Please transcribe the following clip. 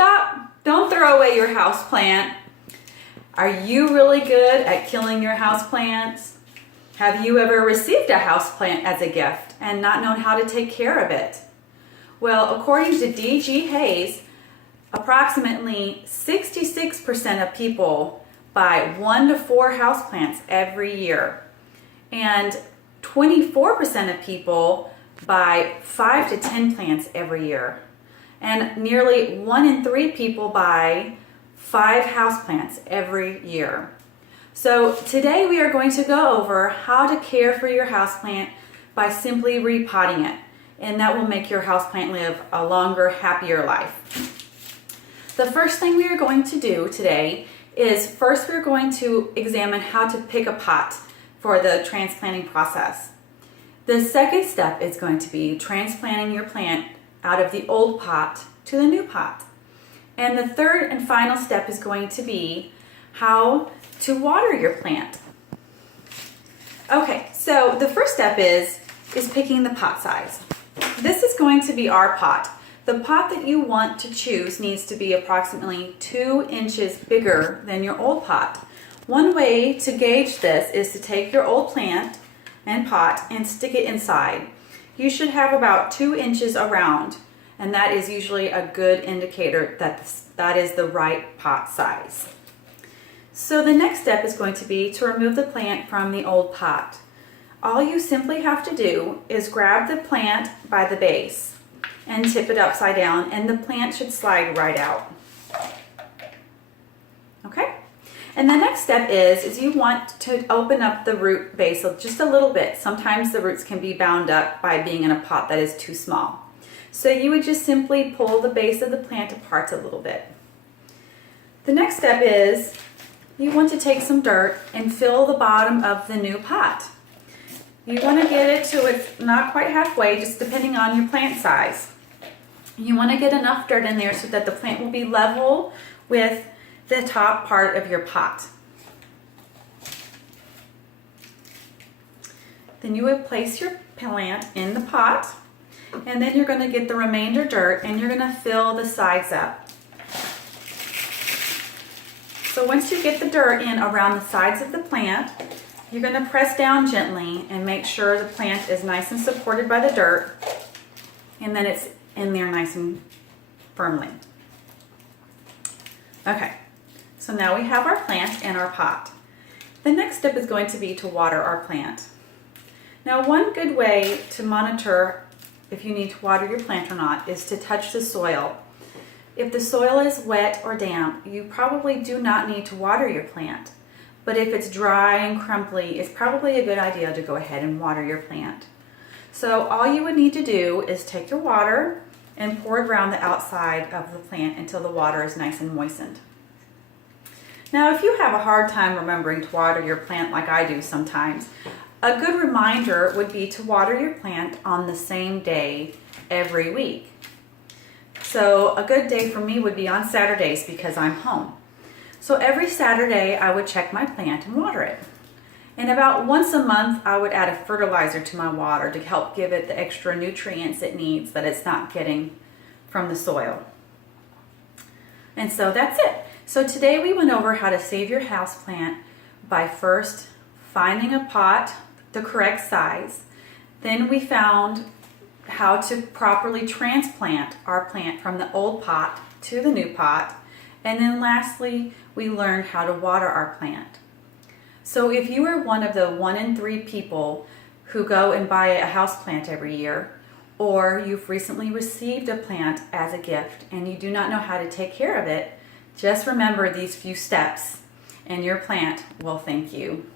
stop. Don't throw away your houseplant. Are you really good at killing your houseplants? Have you ever received a houseplant as a gift and not known how to take care of it? Well, according to D.G. Hayes, approximately 66% of people buy 1 to 4 houseplants every year, and 24% of people buy 5 to 10 plants every year, and nearly 1 in 3 people buy 5 houseplants every year. So today we are going to go over how to care for your houseplant by simply repotting it, and that will make your houseplant live a longer, happier life. The first thing we are going to do today is first we're going to examine how to pick a pot for the transplanting process. The second step is going to be transplanting your plant out of the old pot to the new pot. And the third and final step is going to be how to water your plant. Okay, so the first step is picking the pot size. This is going to be our pot. The pot that you want to choose needs to be approximately 2 inches bigger than your old pot. One way to gauge this is to take your old plant and pot and stick it inside. You should have about 2 inches around, and that is usually a good indicator that is the right pot size. So the next step is going to be to remove the plant from the old pot. All you simply have to do is grab the plant by the base and tip it upside down, and the plant should slide right out. Okay? And the next step is you want to open up the root base just a little bit. Sometimes the roots can be bound up by being in a pot that is too small. So you would just simply pull the base of the plant apart a little bit. The next step is you want to take some dirt and fill the bottom of the new pot. You want to get it to it's not quite halfway, just depending on your plant size. You want to get enough dirt in there so that the plant will be level with the top part of your pot. Then you would place your plant in the pot, and then you're going to get the remainder dirt and you're going to fill the sides up. So once you get the dirt in around the sides of the plant, you're going to press down gently and make sure the plant is nice and supported by the dirt, and then it's in there nice and firmly. Okay, so now we have our plant in our pot. The next step is going to be to water our plant. Now, one good way to monitor if you need to water your plant or not is to touch the soil. If the soil is wet or damp, you probably do not need to water your plant. But if it's dry and crumbly, it's probably a good idea to go ahead and water your plant. So all you would need to do is take your water and pour it around the outside of the plant until the water is nice and moistened. Now, if you have a hard time remembering to water your plant like I do sometimes, a good reminder would be to water your plant on the same day every week. So a good day for me would be on Saturdays because I'm home. So every Saturday I would check my plant and water it. And about once a month I would add a fertilizer to my water to help give it the extra nutrients it needs that it's not getting from the soil. And so that's it. So today we went over how to save your houseplant by first finding a pot the correct size. Then we found how to properly transplant our plant from the old pot to the new pot. And then lastly, we learned how to water our plant. So if you are one of the 1 in 3 people who go and buy a house plant every year, or you've recently received a plant as a gift and you do not know how to take care of it, just remember these few steps and your plant will thank you.